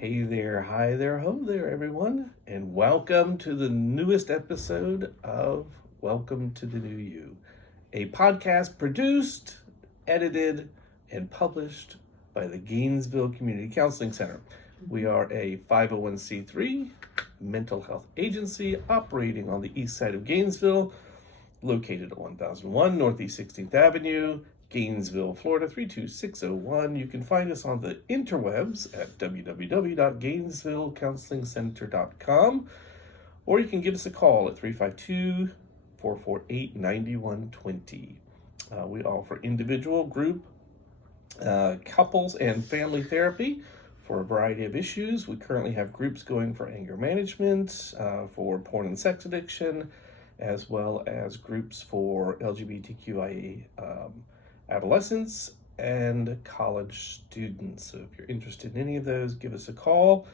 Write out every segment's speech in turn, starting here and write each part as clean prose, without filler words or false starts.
Hey there, hi there, ho there, everyone, and welcome to the newest episode of Welcome to the New You, a podcast produced, edited, and published by the Gainesville Community Counseling Center. We are a 501c3 mental health agency operating on the east side of Gainesville, located at 1001 Northeast 16th Avenue, Gainesville, Florida 32601. You can find us on the interwebs at www.gainesvillecounselingcenter.com, or you can give us a call at 352-448-9120. We offer individual, group, couples, and family therapy for a variety of issues. We currently have groups going for anger management, for porn and sex addiction, as well as groups for LGBTQIA adolescents and college students. So if you're interested in any of those, give us a call.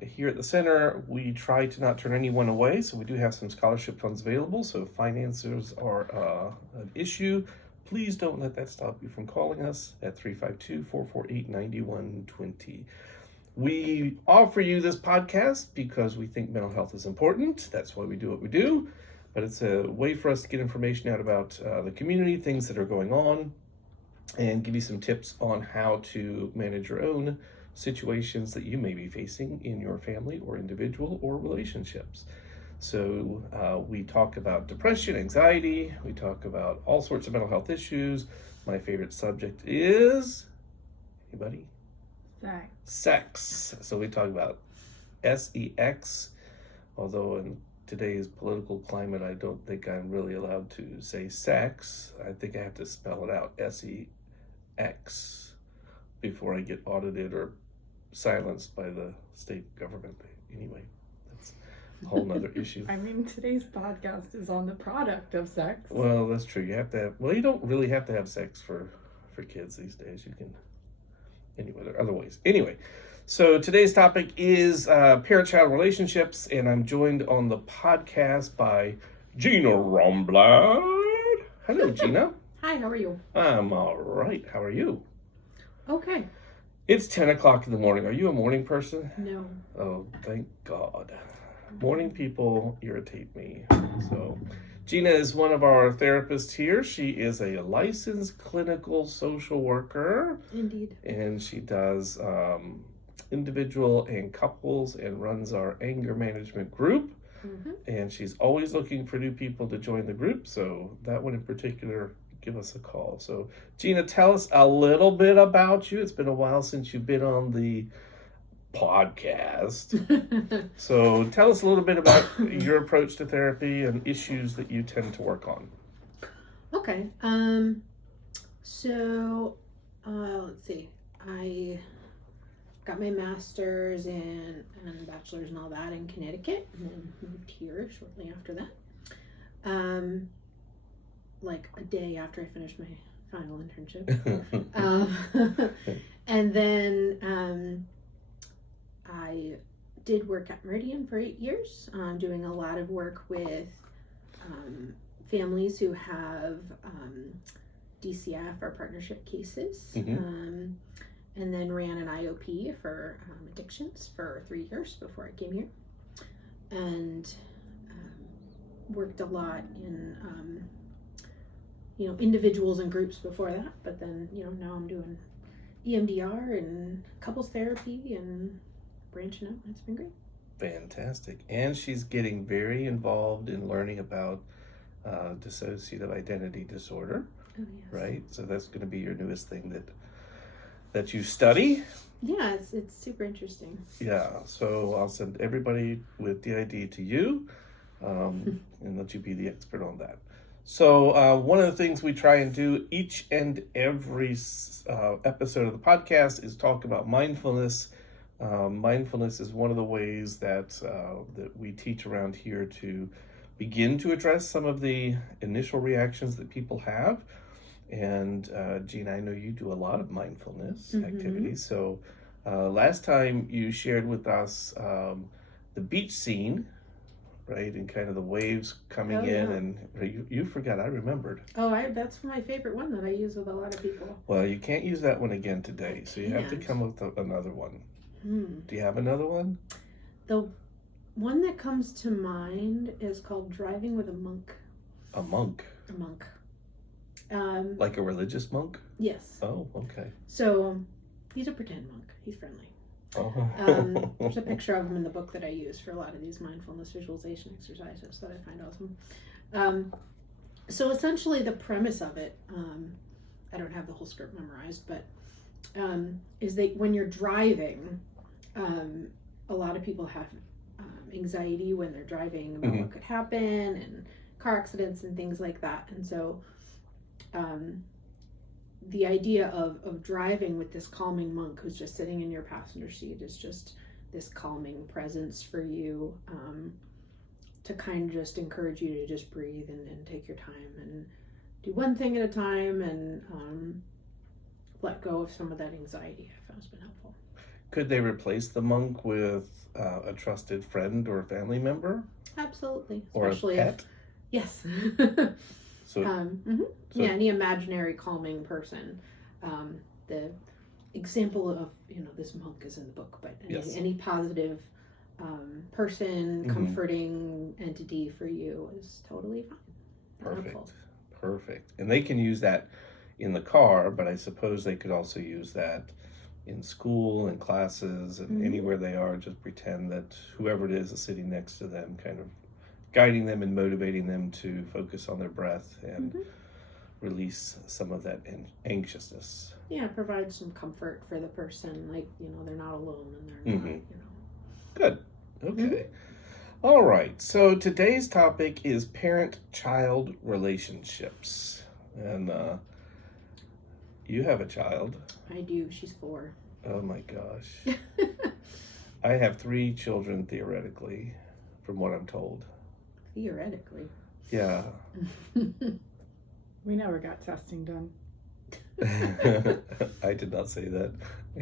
Here at the center, we try to not turn anyone away, so we do have some scholarship funds available. So if finances are an issue, please don't let that stop you from calling us at 352-448-9120. We offer you this podcast because we think mental health is important. That's why we do what we do. But it's a way for us to get information out about the community, things that are going on, and give you some tips on how to manage your own situations that you may be facing in your family or individual or relationships. So we talk about depression, anxiety, we talk about all sorts of mental health issues. My favorite subject is, anybody? Sex. So we talk about sex, although in today's political climate, I don't think I'm really allowed to say sex. I think I have to spell it out, sex, before I get audited or silenced by the state government. Anyway, that's a whole nother issue. I mean, today's podcast is on the product of sex. Well, that's true. You have to have, you don't really have to have sex for kids these days. You can, anyway, there are other ways. Anyway, so today's topic is parent-child relationships, and I'm joined on the podcast by Gina Romblad. Hello, Gina. Hi, how are you? I'm all right. How are you? Okay. It's 10 o'clock in the morning. Are you a morning person? No. Oh, thank God. Morning people irritate me. So, Gina is one of our therapists here. She is a licensed clinical social worker. Indeed. And she does individual and couples and runs our anger management group. Mm-hmm. And she's always looking for new people to join the group. So that one in particular, give us a call. So Gina, tell us a little bit about you. It's been a while since you've been on the podcast. So tell us a little bit about your approach to therapy and issues that you tend to work on. Okay. Let's see. I got my master's and bachelor's and all that in Connecticut, and then moved here shortly after that. Like a day after I finished my final internship. And then I did work at Meridian for 8 years, doing a lot of work with families who have DCF or partnership cases. Mm-hmm. And then ran an IOP for addictions for 3 years before I came here. And worked a lot in, individuals and groups before that. But then, now I'm doing EMDR and couples therapy and branching out. It's been great. Fantastic. And she's getting very involved in learning about dissociative identity disorder. Oh, yes. Right? So that's going to be your newest thing that you study. Yeah, it's super interesting. Yeah, so I'll send everybody with DID to you and let you be the expert on that. So one of the things we try and do each and every episode of the podcast is talk about mindfulness. Mindfulness is one of the ways that we teach around here to begin to address some of the initial reactions that people have. And Gina, I know you do a lot of mindfulness activities. So last time you shared with us the beach scene, right? And kind of the waves coming in, and you forgot, I remembered. Oh, that's my favorite one that I use with a lot of people. Well, you can't use that one again today, so you have to come up with another one. Do you have another one? The one that comes to mind is called Driving with a Monk. A monk? A monk. Like a religious monk? Yes. Oh, okay. So he's a pretend monk. He's friendly. Oh. There's a picture of him in the book that I use for a lot of these mindfulness visualization exercises that I find awesome. So essentially the premise of it, I don't have the whole script memorized, but is that when you're driving, a lot of people have anxiety when they're driving about what could happen and car accidents and things like that. And so the idea of driving with this calming monk who's just sitting in your passenger seat is just this calming presence for you, to kind of just encourage you to just breathe and take your time and do one thing at a time and let go of some of that anxiety. I found has been helpful. Could they replace the monk with a trusted friend or family member? Absolutely. Or Especially a pet? Yes. So, Yeah, any imaginary calming person. The example of this monk is in the book, but any positive person, comforting entity for you is totally fine. Perfect. And they can use that in the car, but I suppose they could also use that in school and classes and anywhere they are. Just pretend that whoever it is sitting next to them, kind of guiding them and motivating them to focus on their breath and release some of that anxiousness. Yeah, provide some comfort for the person, like they're not alone and they're not. Good. Okay. All right. So today's topic is parent-child relationships, and you have a child. I do. She's 4. Oh my gosh. I have 3 children theoretically, from what I'm told. Theoretically. Yeah. We never got testing done. I did not say that.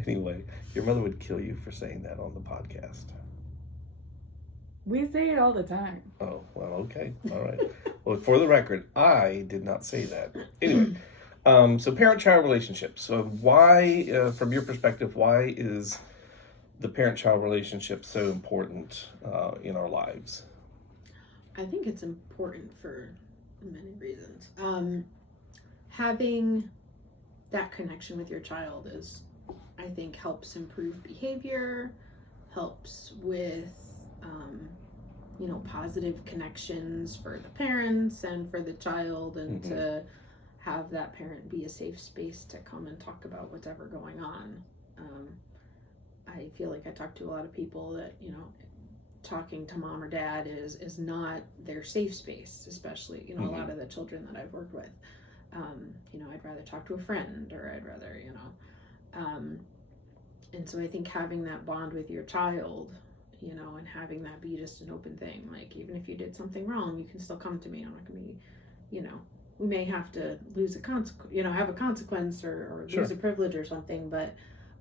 Anyway, your mother would kill you for saying that on the podcast. We say it all the time. Oh, well, okay. All right. Well, for the record, I did not say that. Anyway, so parent-child relationships. So why, from your perspective, why is the parent-child relationship so important in our lives? I think it's important for many reasons. Having that connection with your child I think helps improve behavior, helps with positive connections for the parents and for the child, and to have that parent be a safe space to come and talk about what's ever going on. I feel like I talk to a lot of people that talking to mom or dad is not their safe space, especially a lot of the children that I've worked with. I'd rather talk to a friend, or I'd rather and so I think having that bond with your child, and having that be just an open thing, like even if you did something wrong, you can still come to me. I'm not gonna be we may have to lose a have a consequence or lose a privilege or something, but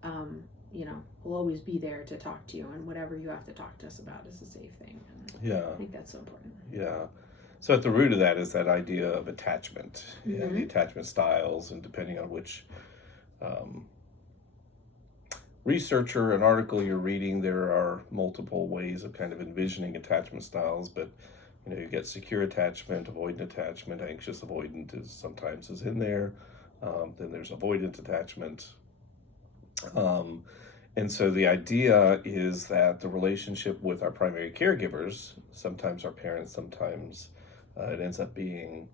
we'll always be there to talk to you, and whatever you have to talk to us about is a safe thing. And I think that's so important. Yeah. So at the root of that is that idea of attachment, and the attachment styles, and depending on which researcher and article you're reading, there are multiple ways of kind of envisioning attachment styles, but you get secure attachment, avoidant attachment, anxious avoidant sometimes is in there. Then there's avoidant attachment. And so the idea is that the relationship with our primary caregivers, sometimes our parents, sometimes it ends up being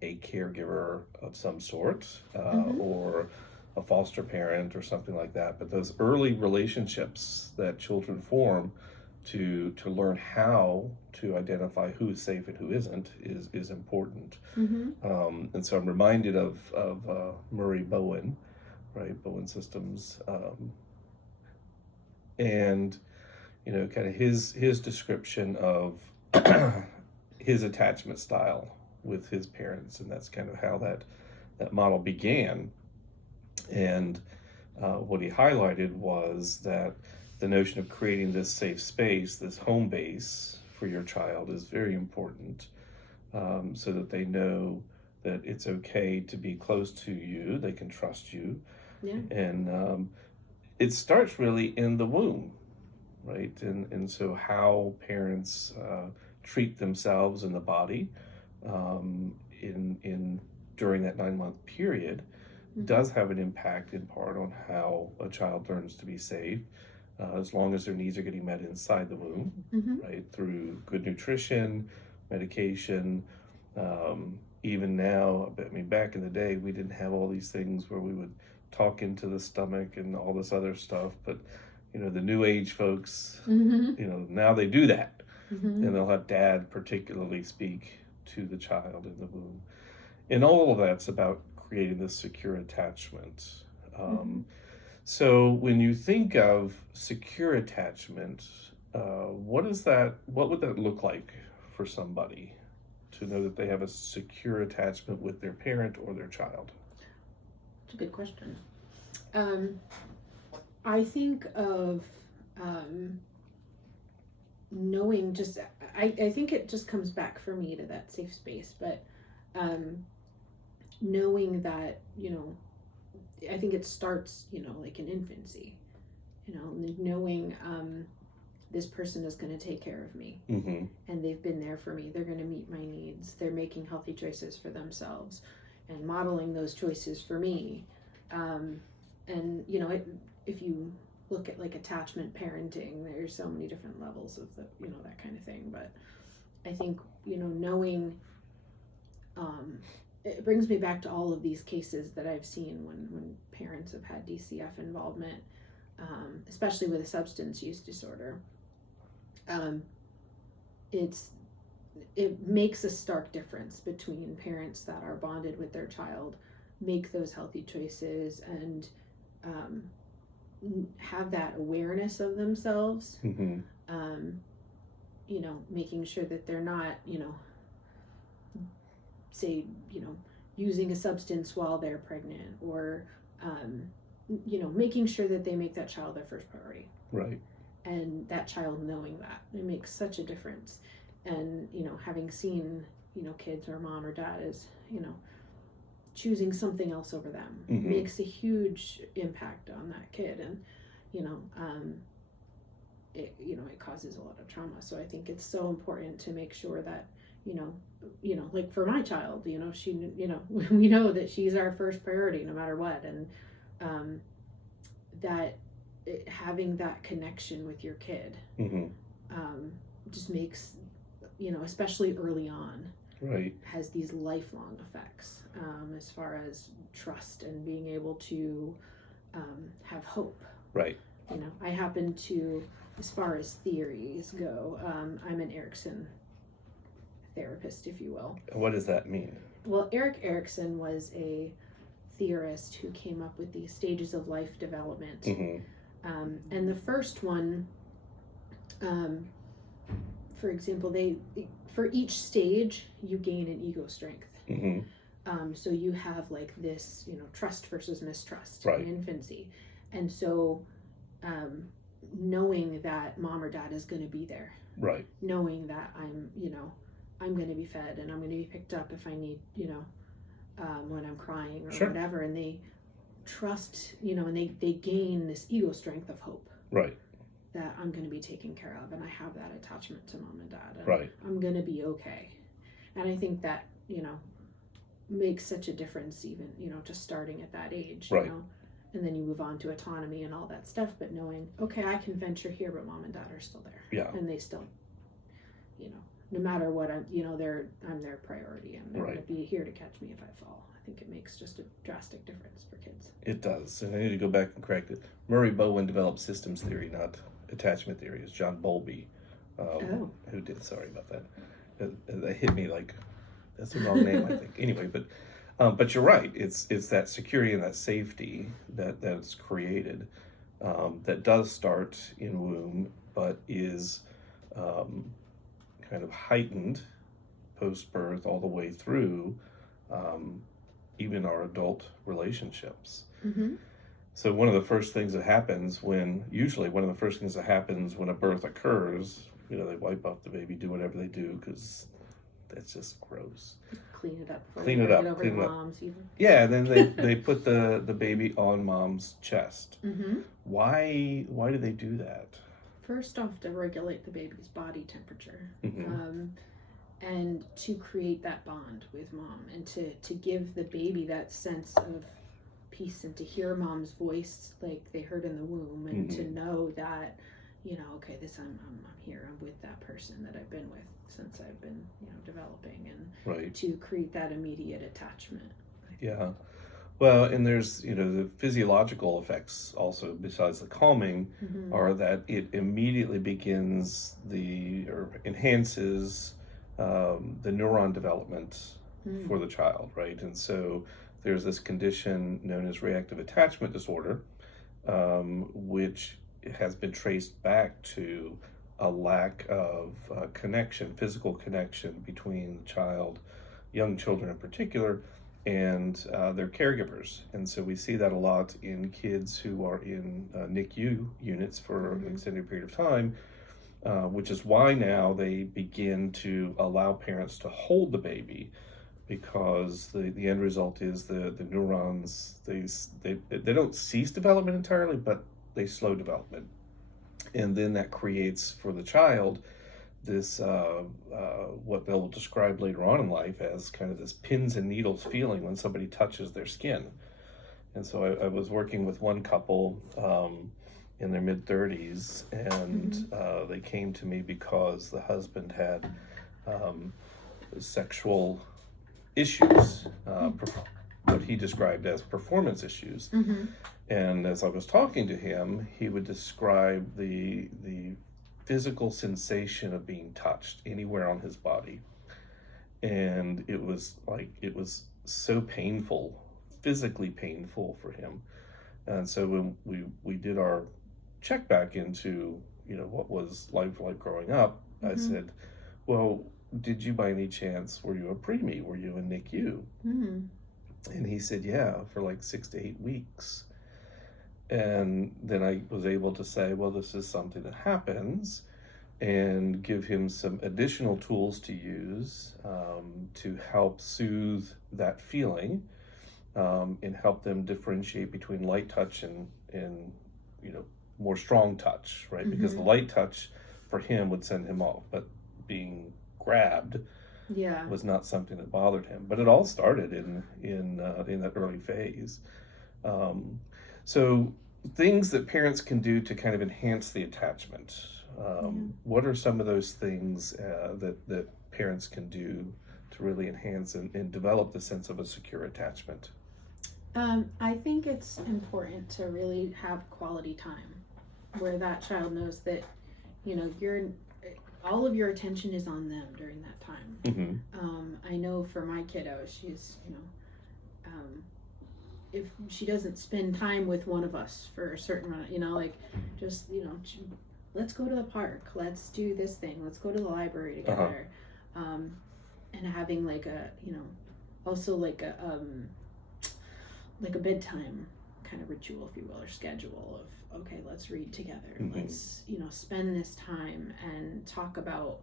a caregiver of some sort, or a foster parent or something like that. But those early relationships that children form to learn how to identify who is safe and who isn't is important. And so I'm reminded of Murray Bowen, right? Bowen Systems. And kind of his description of his attachment style with his parents, and that's kind of how that model began. And what he highlighted was that the notion of creating this safe space, this home base for your child, is very important, so that they know that it's okay to be close to you, they can trust you, and it starts really in the womb, right? And so how parents treat themselves in the body in during that 9-month period does have an impact in part on how a child learns to be safe, as long as their needs are getting met inside the womb, right? Through good nutrition, medication. Even now, I mean, back in the day, we didn't have all these things where we would talk into the stomach and all this other stuff. But, you know, the new age folks, you know, now they do that. And they'll have dad particularly speak to the child in the womb. And all of that's about creating this secure attachment. So when you think of secure attachment, what would that look like for somebody to know that they have a secure attachment with their parent or their child? It's a good question. I think of knowing I think it just comes back for me to that safe space, but knowing that, you know, I think it starts, you know, like in infancy, you know, knowing this person is going to take care of me, and they've been there for me. They're going to meet my needs. They're making healthy choices for themselves and modeling those choices for me. And, you know, if you look at like attachment parenting, there's so many different levels of the, you know, that kind of thing. But I think, you know, knowing, it brings me back to all of these cases that I've seen when parents have had DCF involvement, especially with a substance use disorder. It makes a stark difference between parents that are bonded with their child, make those healthy choices, and have that awareness of themselves. You know, making sure that they're not, you know, say, you know, using a substance while they're pregnant, or you know, making sure that they make that child their first priority. Right. And that child knowing that, it makes such a difference. And, you know, having seen, you know, kids where mom or dad is, you know, choosing something else over them makes a huge impact on that kid. And, you know, it causes a lot of trauma. So I think it's so important to make sure that, you know, like for my child, you know, she, you know, we know that she's our first priority no matter what. And having that connection with your kid just makes, you know, especially early on, right, has these lifelong effects, as far as trust and being able to have hope. Right. You know, I happen to, as far as theories go, I'm an Erickson therapist, if you will. What does that mean? Well, Erik Erikson was a theorist who came up with these stages of life development. And the first one, for example, for each stage, you gain an ego strength. So you have like this, you know, trust versus mistrust in infancy. And so knowing that mom or dad is going to be there. Right. Knowing that I'm going to be fed and I'm going to be picked up if I need, you know, when I'm crying or whatever. And they trust, you know, and they gain this ego strength of hope. Right. That I'm going to be taken care of, and I have that attachment to mom and dad. And I'm going to be okay. And I think that, you know, makes such a difference, even, you know, just starting at that age, you know, and then you move on to autonomy and all that stuff, but knowing, okay, I can venture here, but mom and dad are still there. Yeah. And they still, you know, no matter what, I'm their priority, and they're going to be here to catch me if I fall. I think it makes just a drastic difference for kids. It does. And I need to go back and correct it. Murray Bowen developed systems theory, not attachment theory. It's John Bowlby who did. Sorry about that. That hit me like that's the wrong name, I think. Anyway, but you're right. It's that security and that safety that's created that does start in womb, but is kind of heightened post-birth all the way through even our adult relationships. So one of the first things that happens when a birth occurs, you know, they wipe off the baby, do whatever they do because that's just gross. Clean it up. Clean it up. Over Clean to it up. mom's even. Yeah, and then they put the baby on mom's chest. Mm-hmm. Why do they do that? First off, to regulate the baby's body temperature. Mm-hmm. And to create that bond with mom, and to give the baby that sense of peace, and to hear mom's voice like they heard in the womb, and to know that, okay, I'm here, I'm with that person that I've been with since I've been, developing, and Right. to create that immediate attachment. Yeah. Well, and there's, the physiological effects also, besides the calming, are that it immediately begins or enhances the neuron development for the child, right? And so there's this condition known as reactive attachment disorder, which has been traced back to a lack of physical connection between the child, young children in particular, and their caregivers. And so we see that a lot in kids who are in NICU units for an extended period of time, which is why now they begin to allow parents to hold the baby, because the end result is the neurons, they don't cease development entirely, but they slow development. And then that creates for the child this what they'll describe later on in life as kind of this pins and needles feeling when somebody touches their skin. And so I was working with one couple in their mid-30s, and they came to me because the husband had sexual issues, what he described as performance issues. And as I was talking to him, he would describe the physical sensation of being touched anywhere on his body. And it was so painful, physically painful for him. And so when we did our check back into, what was life like growing up, I said, well, did you by any chance, were you a preemie? Were you in NICU? And he said, yeah, for like 6 to 8 weeks. And then I was able to say, well, this is something that happens, and give him some additional tools to use to help soothe that feeling, and help them differentiate between light touch and more strong touch, right? Because the light touch for him would send him off, but being grabbed was not something that bothered him. But it all started in that early phase. So things that parents can do to kind of enhance the attachment. What are some of those things that parents can do to really enhance and develop the sense of a secure attachment? I think it's important to really have quality time where that child knows that, all of your attention is on them during that time. I know for my kiddo, she's, if she doesn't spend time with one of us for a certain amount, let's go to the park, let's do this thing, let's go to the library together. And having also like a bedtime kind of ritual, if you will, or schedule of, okay, let's read together. Let's, spend this time and talk about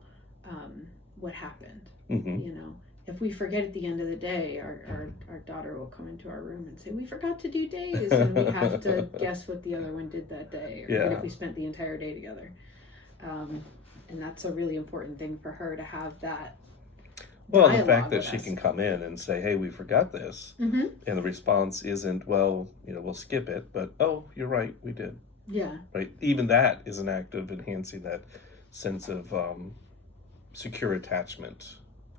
what happened. If we forget at the end of the day, our daughter will come into our room and say, we forgot to do days, and we have to guess what the other one did that day, or if we spent the entire day together. And that's a really important thing for her, to have that. Well, the fact that she can come in and say, hey, we forgot this, and the response isn't, well, we'll skip it, but, oh, you're right, we did. Yeah. Right? Even that is an act of enhancing that sense of secure attachment.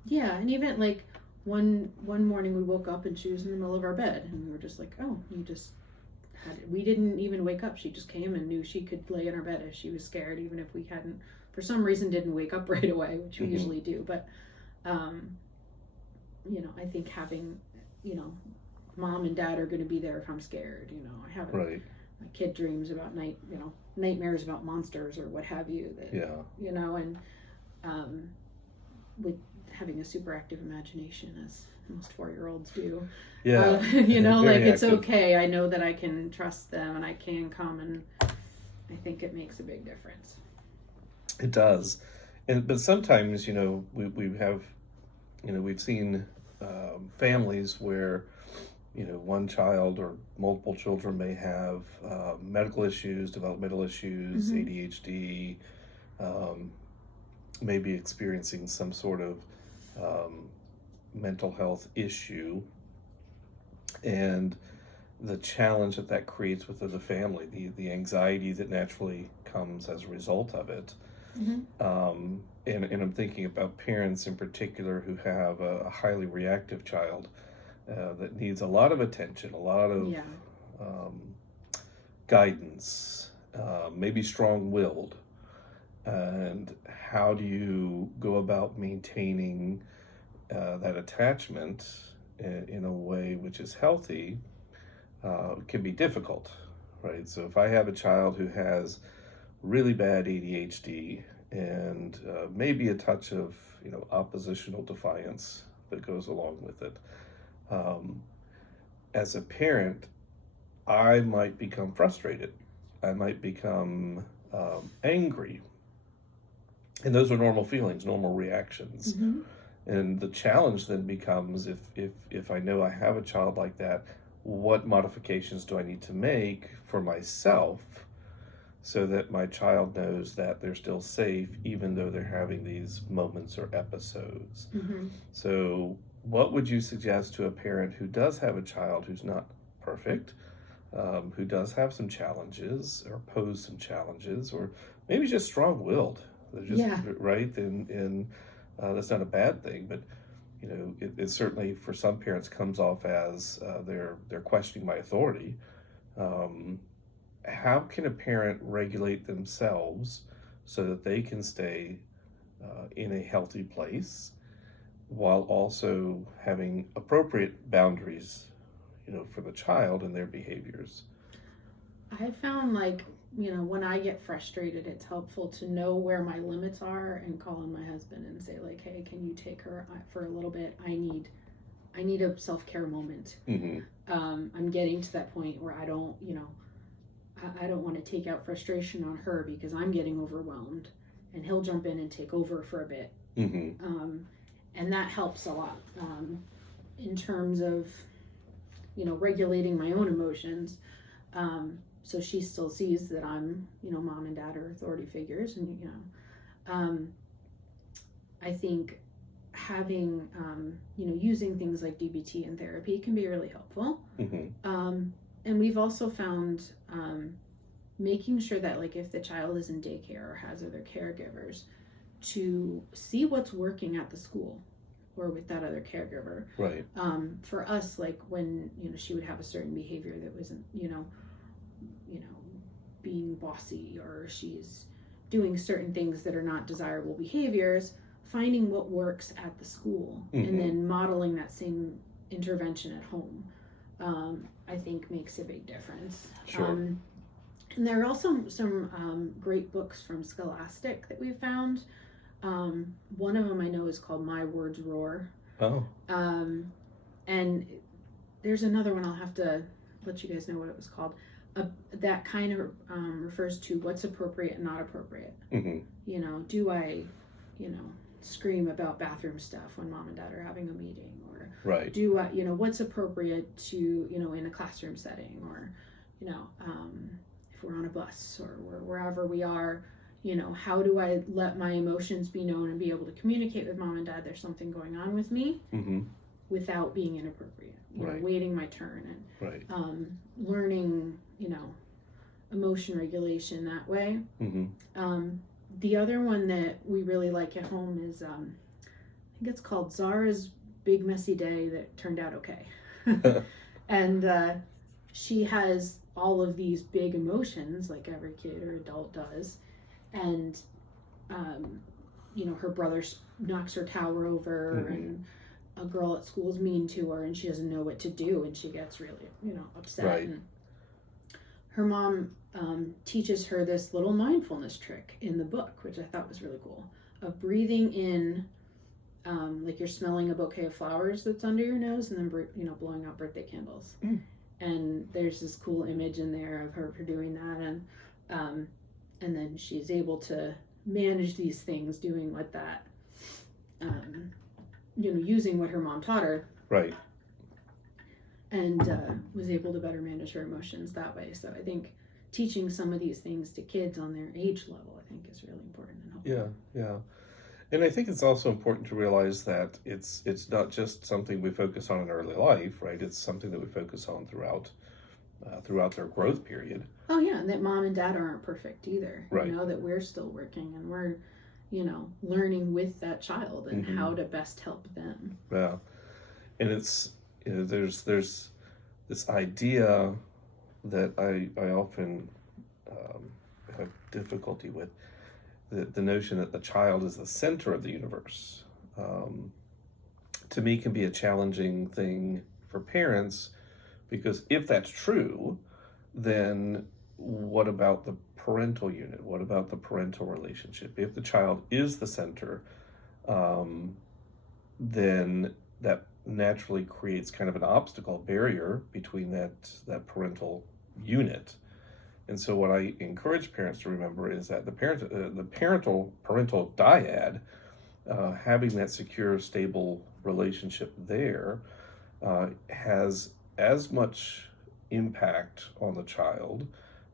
Yeah, and even like one morning we woke up and she was in the middle of our bed, and we were just like, oh, you just had it. We didn't even wake up. She just came and knew she could lay in our bed if she was scared, even if we hadn't, for some reason, didn't wake up right away, which we usually do. But I think having, mom and dad are going to be there if I'm scared. I have my kid dreams about nightmares about monsters or what have you. And with having a super active imagination, as most 4-year-olds do. Yeah. It's okay. I know that I can trust them and I can come, and I think it makes a big difference. It does. But sometimes, we have we've seen families where, one child or multiple children may have medical issues, developmental issues, ADHD, maybe experiencing some sort of mental health issue, and the challenge that creates within the family, the anxiety that naturally comes as a result of it. And I'm thinking about parents in particular who have a highly reactive child that needs a lot of attention, a lot of guidance, maybe strong-willed. And how do you go about maintaining that attachment in a way which is healthy? Can be difficult, right? So if I have a child who has really bad ADHD and maybe a touch of oppositional defiance that goes along with it, as a parent, I might become frustrated. I might become angry, and those are normal feelings, normal reactions. And the challenge then becomes, if I know I have a child like that, what modifications do I need to make for myself so that my child knows that they're still safe even though they're having these moments or episodes? So what would you suggest to a parent who does have a child who's not perfect, who does have some challenges or pose some challenges, or maybe just strong-willed? They're just right, and that's not a bad thing, but it certainly for some parents comes off as they're questioning my authority. How can a parent regulate themselves so that they can stay in a healthy place while also having appropriate boundaries, for the child and their behaviors? I found when I get frustrated, it's helpful to know where my limits are and call on my husband and say hey, can you take her for a little bit? I need a self-care moment. I'm getting to that point where I don't want to take out frustration on her because I'm getting overwhelmed, and he'll jump in and take over for a bit. And that helps a lot in terms of regulating my own emotions. So she still sees that I'm, mom and dad are authority figures, and I think having, using things like DBT and therapy can be really helpful. And we've also found making sure that if the child is in daycare or has other caregivers, to see what's working at the school or with that other caregiver. Right. For us, when she would have a certain behavior that wasn't being bossy, or she's doing certain things that are not desirable behaviors, finding what works at the school and then modeling that same intervention at home, I think makes a big difference. Sure. And there are also some great books from Scholastic that we've found. One of them I know is called My Words Roar. And there's another one, I'll have to let you guys know what it was called. That kind of refers to what's appropriate and not appropriate. Do I, scream about bathroom stuff when mom and dad are having a meeting, or do I, what's appropriate to, in a classroom setting, or, if we're on a bus or wherever we are, how do I let my emotions be known and be able to communicate with mom and dad there's something going on with me without being inappropriate, waiting my turn, and learning, emotion regulation that way. The other one that we really like at home is, I think it's called Zara's Big Messy Day That Turned Out Okay. And she has all of these big emotions like every kid or adult does. And, her brother knocks her tower over, and a girl at school is mean to her, and she doesn't know what to do, and she gets really, upset. And her mom teaches her this little mindfulness trick in the book, which I thought was really cool, of breathing in, like you're smelling a bouquet of flowers that's under your nose, and then blowing out birthday candles. And there's this cool image in there of her doing that, and then she's able to manage these things doing what that using what her mom taught her, Right. and was able to better manage her emotions that way. So I think teaching some of these things to kids on their age level, I think, is really important and helpful. Yeah. And I think it's also important to realize that it's not just something we focus on in early life, right? It's something that we focus on throughout their growth period. Oh yeah, and that mom and dad aren't perfect either. Right. That we're still working and we're, learning with that child and how to best help them. Yeah, and it's there's this idea that I often have difficulty with the notion that the child is the center of the universe. To me, can be a challenging thing for parents, because if that's true, then what about the parental unit? What about the parental relationship? If the child is the center, then that naturally creates kind of an obstacle barrier between that parental unit. And so what I encourage parents to remember is that the parental dyad, having that secure, stable relationship there, has as much impact on the child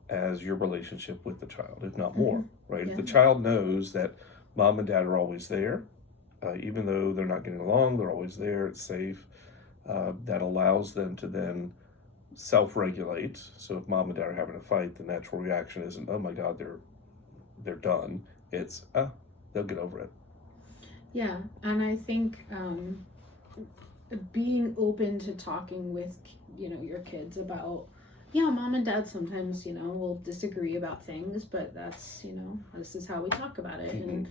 as your relationship with the child, if not more, right? Yeah. If the child knows that mom and dad are always there, even though they're not getting along, they're always there, it's safe, that allows them to then self-regulate. So if mom and dad are having a fight, the natural reaction isn't, oh my God, they're done. It's, they'll get over it. Yeah, and I think being open to talking with your kids about, mom and dad sometimes will disagree about things, but that's this is how we talk about it. And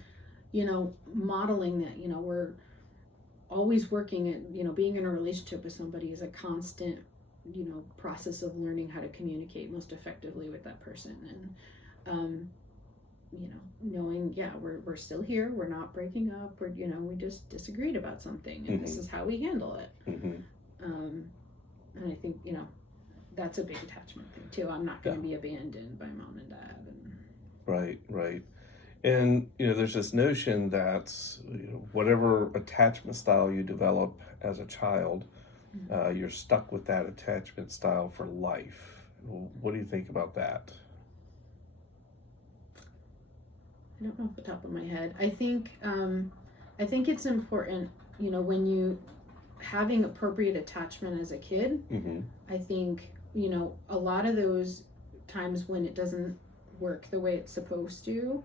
modeling that we're always working at being in a relationship with somebody is a constant process of learning how to communicate most effectively with that person. And knowing, we're still here, we're not breaking up, we just disagreed about something, and this is how we handle it. And I think that's a big attachment thing too. I'm not going to be abandoned by mom and dad. Right. And there's this notion that whatever attachment style you develop as a child, you're stuck with that attachment style for life. What do you think about that? I don't know off the top of my head. I think it's important, when you having appropriate attachment as a kid. I think a lot of those times when it doesn't work the way it's supposed to,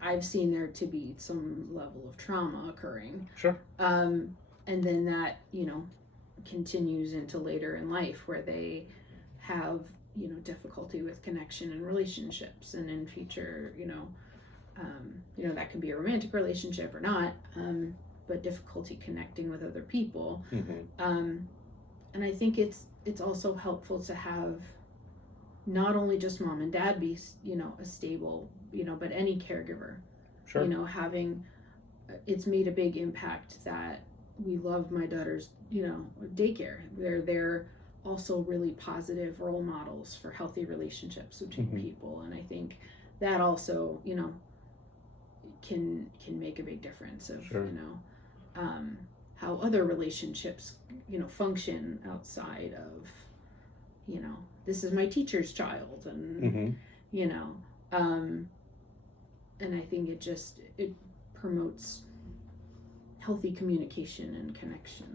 I've seen there to be some level of trauma occurring. Sure. And then that continues into later in life, where they have difficulty with connection and relationships, and in future that can be a romantic relationship or not, but difficulty connecting with other people. And I think it's also helpful to have not only just mom and dad be a stable but any caregiver. Sure. Having it's made a big impact that we love my daughter's daycare. They're also really positive role models for healthy relationships between people, and I think that also can make a big difference of how other relationships function outside of this is my teacher's child, and and I think it promotes healthy communication and connection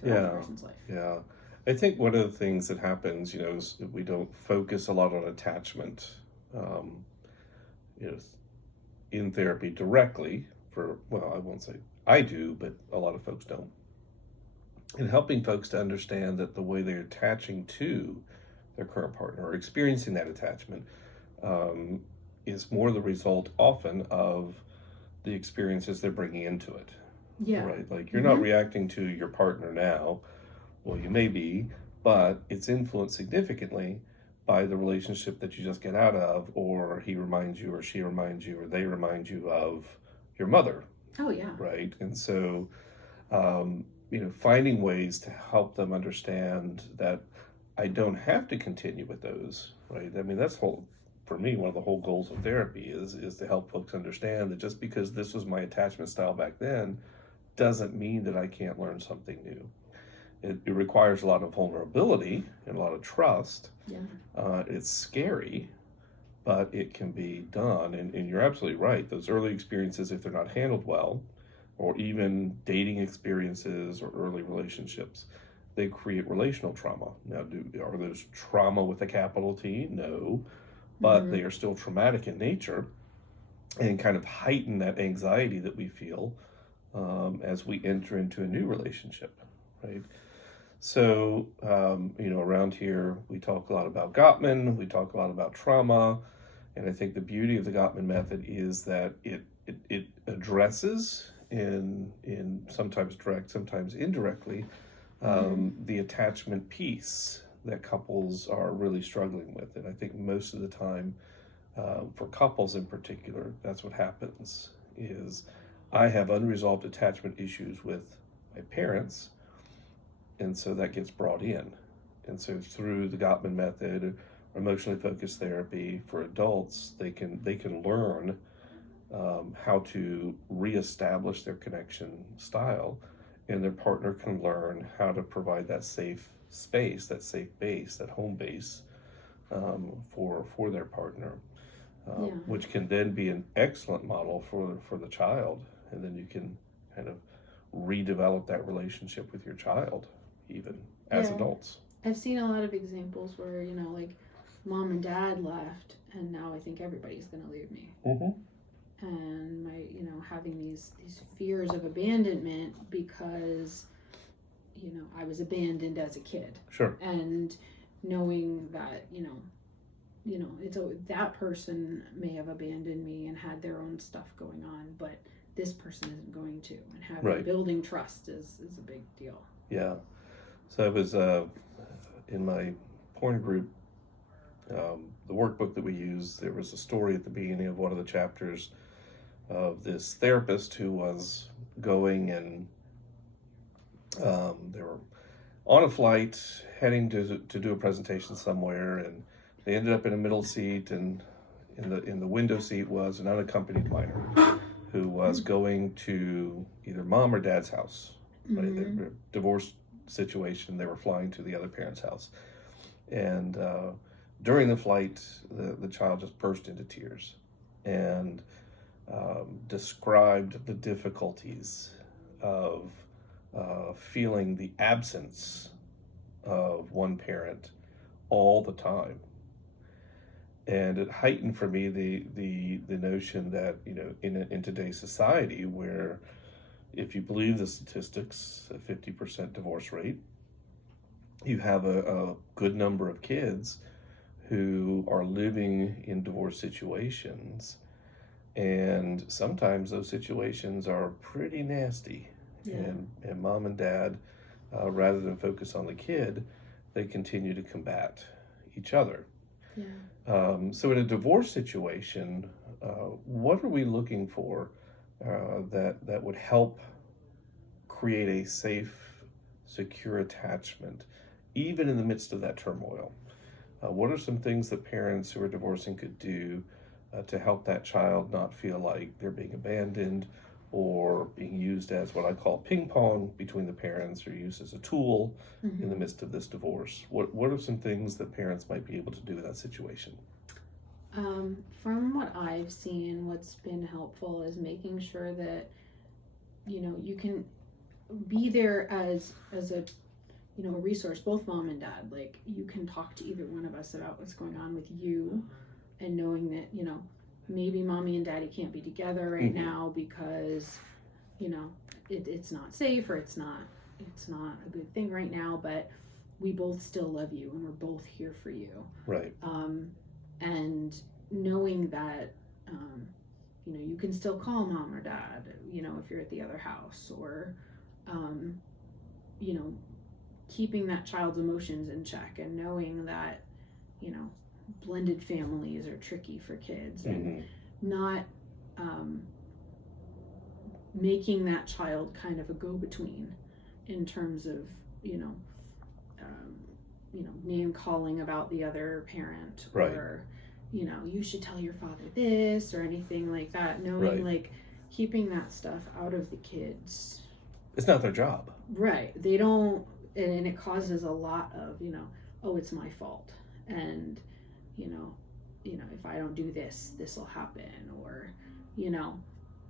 throughout the person's life. Yeah. I think one of the things that happens, is that we don't focus a lot on attachment, in therapy directly I won't say I do, but a lot of folks don't. And helping folks to understand that the way they're attaching to their current partner or experiencing that attachment is more the result often of the experiences they're bringing into it. Yeah. Right? Like you're not reacting to your partner now. Well, you may be, but it's influenced significantly by the relationship that you just get out of, or he reminds you, or she reminds you, or they remind you of your mother. Oh, yeah. Right? And so, finding ways to help them understand that I don't have to continue with those, right? I mean, that's the whole for me, one of the whole goals of therapy is to help folks understand that just because this was my attachment style back then doesn't mean that I can't learn something new. It requires a lot of vulnerability and a lot of trust. Yeah. It's scary, but it can be done. And you're absolutely right. Those early experiences, if they're not handled well, or even dating experiences or early relationships, they create relational trauma. Now, are those trauma with a capital T? No, but they are still traumatic in nature and kind of heighten that anxiety that we feel as we enter into a new relationship, right? So, around here, we talk a lot about Gottman, we talk a lot about trauma, and I think the beauty of the Gottman method is that it addresses in sometimes direct, sometimes indirectly, the attachment piece that couples are really struggling with. And I think most of the time, for couples in particular, that's what happens is I have unresolved attachment issues with my parents, and so that gets brought in. And so through the Gottman method or emotionally focused therapy for adults, they can learn how to reestablish their connection style, and their partner can learn how to provide that safe space, that safe base, that home base for their partner, which can then be an excellent model for the child, and then you can kind of redevelop that relationship with your child even as adults. I've seen a lot of examples where, like mom and dad left and now I think everybody's going to leave me. And my, having these fears of abandonment because, I was abandoned as a kid. Sure. And knowing that, it's that person may have abandoned me and had their own stuff going on, but this person isn't going to. And having building trust is a big deal. Yeah. So I was in my porn group, the workbook that we use, there was a story at the beginning of one of the chapters of this therapist who was going and they were on a flight heading to do a presentation somewhere, and they ended up in a middle seat, and in the window seat was an unaccompanied minor who was going to either mom or dad's house. Right? They were divorced situation, they were flying to the other parent's house, and during the flight the child just burst into tears and described the difficulties of feeling the absence of one parent all the time. And it heightened for me the notion that in today's society, where if you believe the statistics, a 50% divorce rate, you have a good number of kids who are living in divorce situations, and sometimes those situations are pretty nasty. And mom and dad, rather than focus on the kid, they continue to combat each other. So in a divorce situation, what are we looking for that would help create a safe, secure attachment, even in the midst of that turmoil? What are some things that parents who are divorcing could do to help that child not feel like they're being abandoned or being used as what I call ping pong between the parents, or used as a tool in the midst of this divorce? What are some things that parents might be able to do in that situation? From what I've seen, what's been helpful is making sure that, you can be there as a, a resource, both mom and dad. Like, you can talk to either one of us about what's going on with you, and knowing that, maybe mommy and daddy can't be together right now because, it's not safe, or it's not a good thing right now, but we both still love you and we're both here for you. Right. And knowing that, you can still call mom or dad, if you're at the other house, or, keeping that child's emotions in check, and knowing that, blended families are tricky for kids, and not making that child kind of a go-between in terms of, name calling about the other parent, or, you should tell your father this or anything like that. Knowing, Right. like, keeping that stuff out of the kids. It's not their job. Right. They don't, and it causes a lot of, oh, it's my fault. And, if I don't do this, this will happen. Or,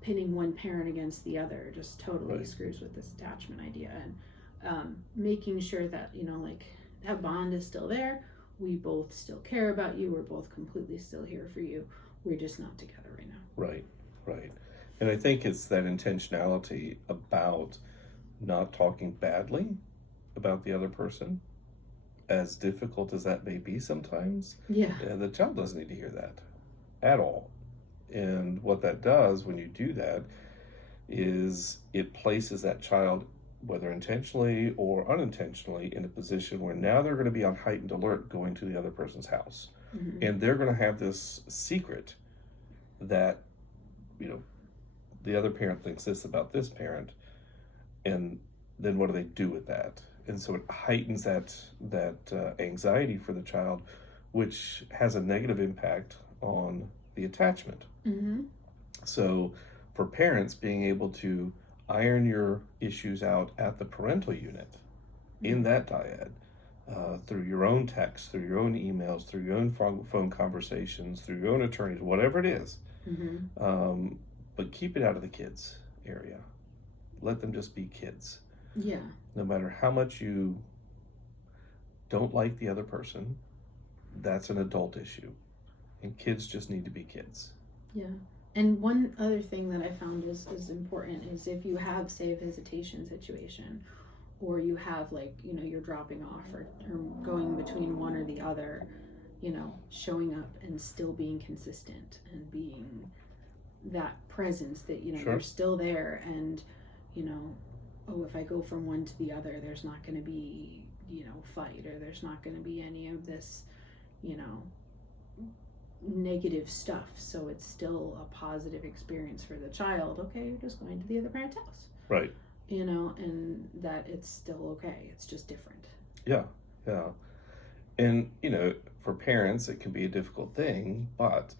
pitting one parent against the other just totally Right. screws with this attachment idea. And making sure that, like, that bond is still there. We both still care about you. We're both completely still here for you. We're just not together right now. Right, right. And I think it's that intentionality about not talking badly about the other person, as difficult as that may be sometimes. Yeah. The child doesn't need to hear that at all. And what that does when you do that is it places that child, whether intentionally or unintentionally, in a position where now they're going to be on heightened alert going to the other person's house. Mm-hmm. And they're going to have this secret that, the other parent thinks this about this parent. And then what do they do with that? And so it heightens that anxiety for the child, which has a negative impact on the attachment. Mm-hmm. So for parents, being able to iron your issues out at the parental unit, in that dyad, through your own texts, through your own emails, through your own phone conversations, through your own attorneys, whatever it is, Mm-hmm. but keep it out of the kids area. Let them just be kids. Yeah. No matter how much you don't like the other person, that's an adult issue. And kids just need to be kids. Yeah. And one other thing that I found is important is if you have, say, a visitation situation, or you have, like, you're dropping off or going between one or the other, showing up and still being consistent and being that presence that, Sure. you're still there. And, oh, if I go from one to the other, there's not going to be, fight, or there's not going to be any of this, negative stuff. So it's still a positive experience for the child. Okay, you're just going to the other parent's house. Right. And that it's still okay. It's just different. Yeah. And, for parents, it can be a difficult thing, but,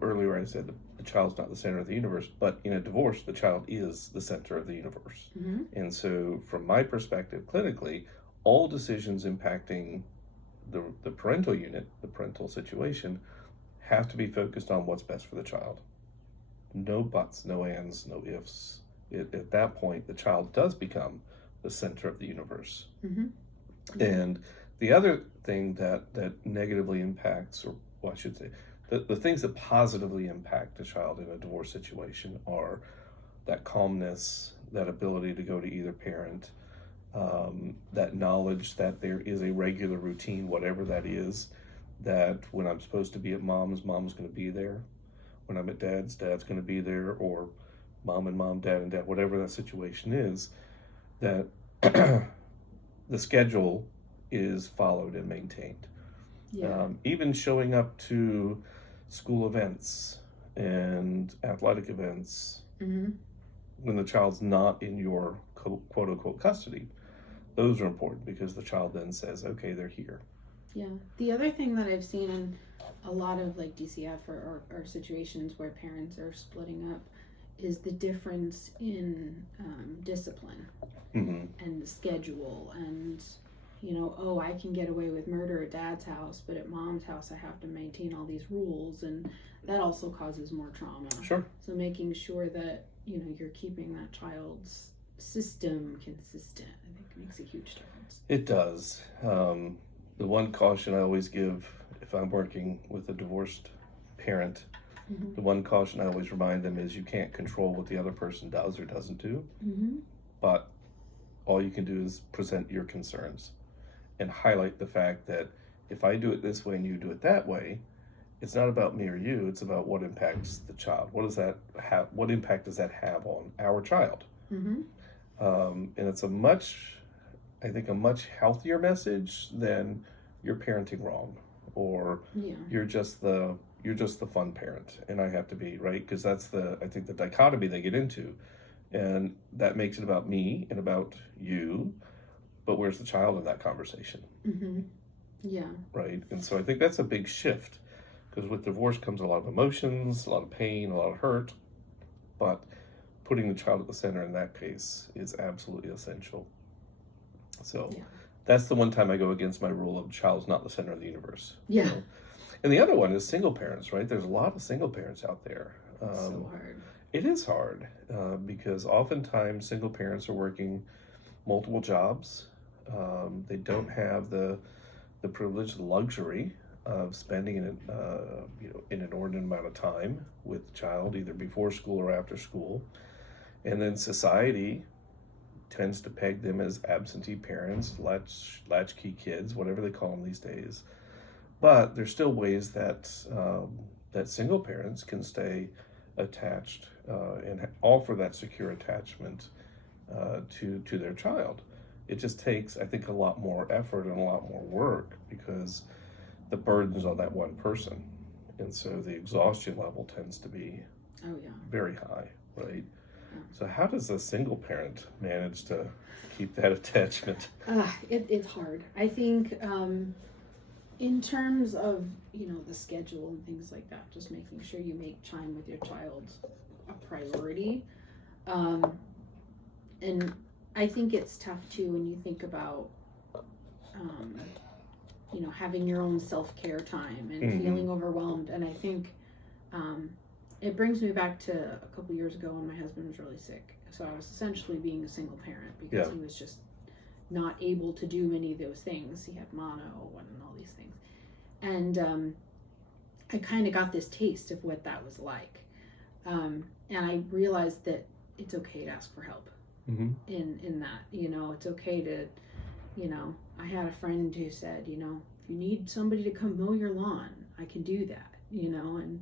earlier I said the child's not the center of the universe, but in a divorce, the child is the center of the universe. Mm-hmm. And so from my perspective, clinically, all decisions impacting the parental unit, the parental situation, have to be focused on what's best for the child. No buts, no ands, no ifs. At that point, the child does become the center of the universe. Mm-hmm. And the other thing that negatively impacts, or well, I should say, the things that positively impact a child in a divorce situation are that calmness, that ability to go to either parent, that knowledge that there is a regular routine, whatever that is, that when I'm supposed to be at mom's going to be there. When I'm at dad's going to be there, or mom and mom, dad and dad, whatever that situation is, that the schedule is followed and maintained. Yeah. Even showing up to school events and athletic events Mm-hmm. when the child's not in your quote unquote custody, those are important because the child then says, okay, they're here. Yeah. The other thing that I've seen in a lot of, like, DCF or situations where parents are splitting up is the difference in discipline Mm-hmm. and schedule. And, oh, I can get away with murder at dad's house, but at mom's house I have to maintain all these rules, and that also causes more trauma. Sure. So making sure that, you're keeping that child's system consistent, I think makes a huge difference. It does. The one caution I always give if I'm working with a divorced parent, Mm-hmm. the one caution I always remind them is you can't control what the other person does or doesn't do, Mm-hmm. but all you can do is present your concerns and highlight the fact that if I do it this way and you do it that way, it's not about me or you, it's about what impacts the child. What impact does that have on our child? Mm-hmm. And it's a much healthier message than you're parenting wrong, or Yeah. you're just the fun parent and I have to be right, because that's I think the dichotomy they get into, and that makes it about me and about you, but where's the child in that conversation? Mm-hmm. Yeah. Right? And so I think that's a big shift Because with divorce comes a lot of emotions, a lot of pain, a lot of hurt. But putting the child at the center in that case is absolutely essential. So Yeah. that's the one time I go against my rule of child's not the center of the universe. Yeah. You know? And the other one is single parents, right? There's a lot of single parents out there. So hard. It is hard because oftentimes single parents are working multiple jobs. They don't have the privilege, the luxury of spending an inordinate amount of time with the child, either before school or after school. And then society tends to peg them as absentee parents, latchkey kids, whatever they call them these days. But there's still ways that that single parents can stay attached and offer that secure attachment to their child. It just takes, I think, a lot more effort and a lot more work because the burden's on that one person, and so the exhaustion level tends to be very high, right? So how does a single parent manage to keep that attachment? It's hard. I think in terms of, the schedule and things like that, just making sure you make time with your child a priority. And I think it's tough too when you think about, having your own self-care time and feeling overwhelmed. And I think it brings me back to a couple years ago when my husband was really sick. So I was essentially being a single parent because he was just not able to do many of those things. He had mono and all these things. And I kind of got this taste of what that was like. And I realized that it's okay to ask for help in that, it's okay to, I had a friend who said, if you need somebody to come mow your lawn, I can do that, and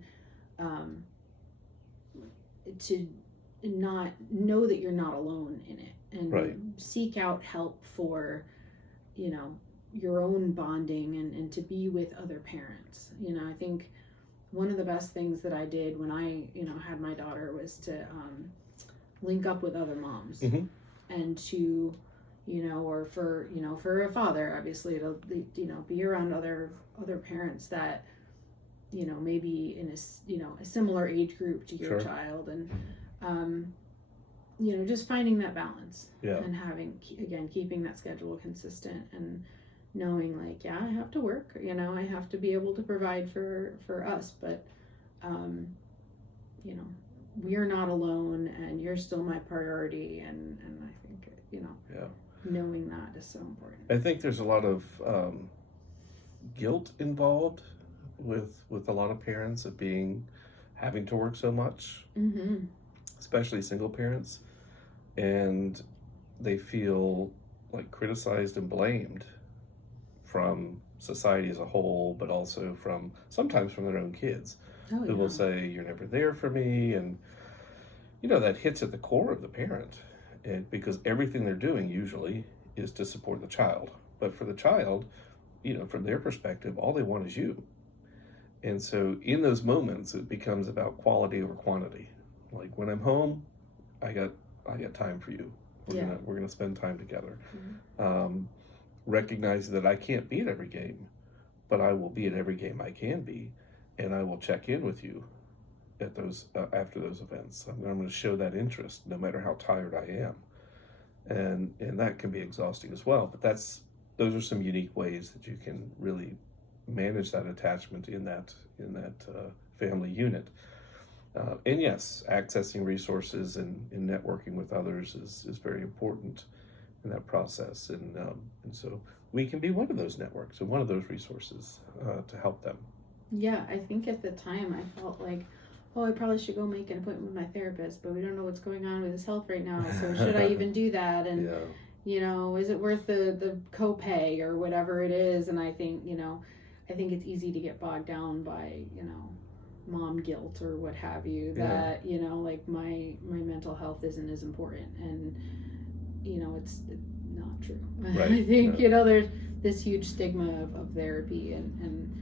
to not know that you're not alone in it and seek out help for, your own bonding and to be with other parents. I think one of the best things that I did when I, had my daughter was to link up with other moms and to, or for a father, obviously, to, be around other parents that, maybe in a similar age group to your child, and just finding that balance and having, again, keeping that schedule consistent and knowing I have to work, I have to be able to provide for us, but we are not alone and you're still my priority, and I think knowing that is so important. I think there's a lot of guilt involved with a lot of parents of having to work so much, especially single parents, and they feel criticized and blamed from society as a whole, but also sometimes from their own kids who will say, you're never there for me, and that hits at the core of the parent, and because everything they're doing usually is to support the child. But for the child, from their perspective, all they want is you. And so in those moments, it becomes about quality over quantity. When I'm home, I got time for you. We're gonna spend time together. Recognizing that I can't be at every game, but I will be at every game I can be, and I will check in with you at those after those events. I'm going to show that interest no matter how tired I am, and that can be exhausting as well. But those are some unique ways that you can really manage that attachment in that family unit. And yes, accessing resources and networking with others is very important in that process, and so we can be one of those networks and one of those resources to help them. Yeah, I think at the time I felt like, I probably should go make an appointment with my therapist, but we don't know what's going on with his health right now, so should I even do that? And is it worth the copay or whatever it is? And I think I think it's easy to get bogged down by mom guilt or what have you, that my mental health isn't as important, and it's not true. Right. I think there's this huge stigma of therapy, and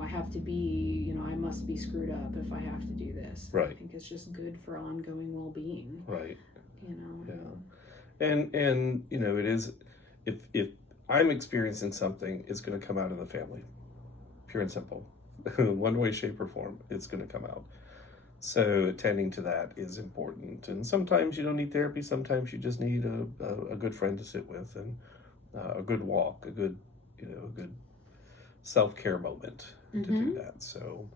I have to be, I must be screwed up if I have to do this. Right. I think it's just good for ongoing well-being. Right. Yeah. And it is, if I'm experiencing something, it's going to come out in the family, pure and simple. one way, shape, or form, it's going to come out. So attending to that is important. And sometimes you don't need therapy. Sometimes you just need a good friend to sit with, and a good walk, a good self-care moment to do that. So,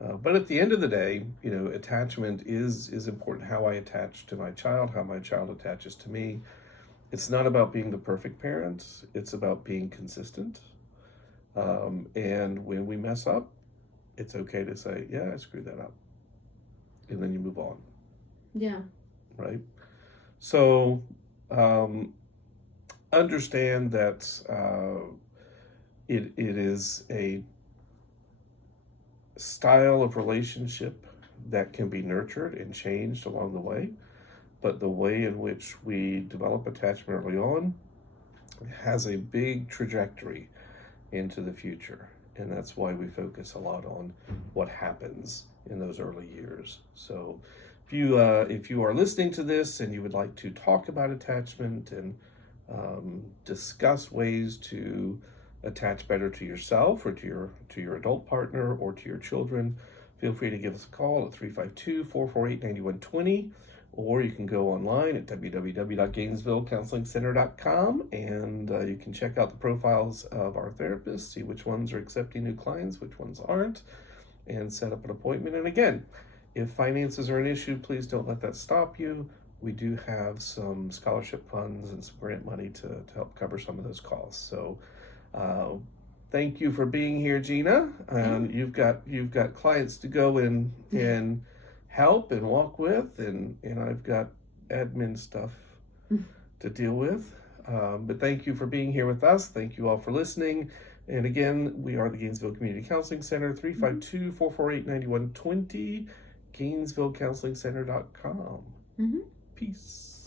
but at the end of the day, attachment is important. How I attach to my child, how my child attaches to me. It's not about being the perfect parent. It's about being consistent. And when we mess up, it's okay to say, yeah, I screwed that up. And then you move on. Yeah. Right? So, understand that it is a style of relationship that can be nurtured and changed along the way. But the way in which we develop attachment early on has a big trajectory into the future. And that's why we focus a lot on what happens in those early years. So if you are listening to this and you would like to talk about attachment and discuss ways to attach better to yourself or to your adult partner or to your children, feel free to give us a call at 352-448-9120. Or you can go online at www.gainesvillecounselingcenter.com, and you can check out the profiles of our therapists, see which ones are accepting new clients, which ones aren't, and set up an appointment. And again, if finances are an issue, please don't let that stop you. We do have some scholarship funds and some grant money to help cover some of those costs. So thank you for being here, Gina. You've got clients to go and help and walk with, and I've got admin stuff to deal with. But thank you for being here with us. Thank you all for listening. And again, we are the Gainesville Community Counseling Center, 352-448-9120, GainesvilleCounselingCenter.com. Peace.